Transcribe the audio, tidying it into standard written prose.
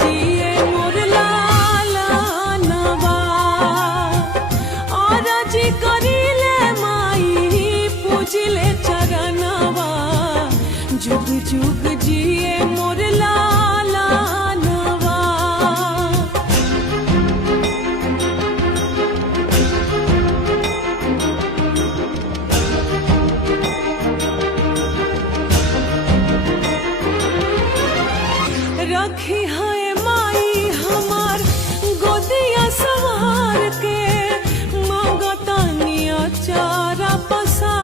जिए मोर लालनवा और जी करिले माई पूजिले चरणवा जुग जुग जिए मोर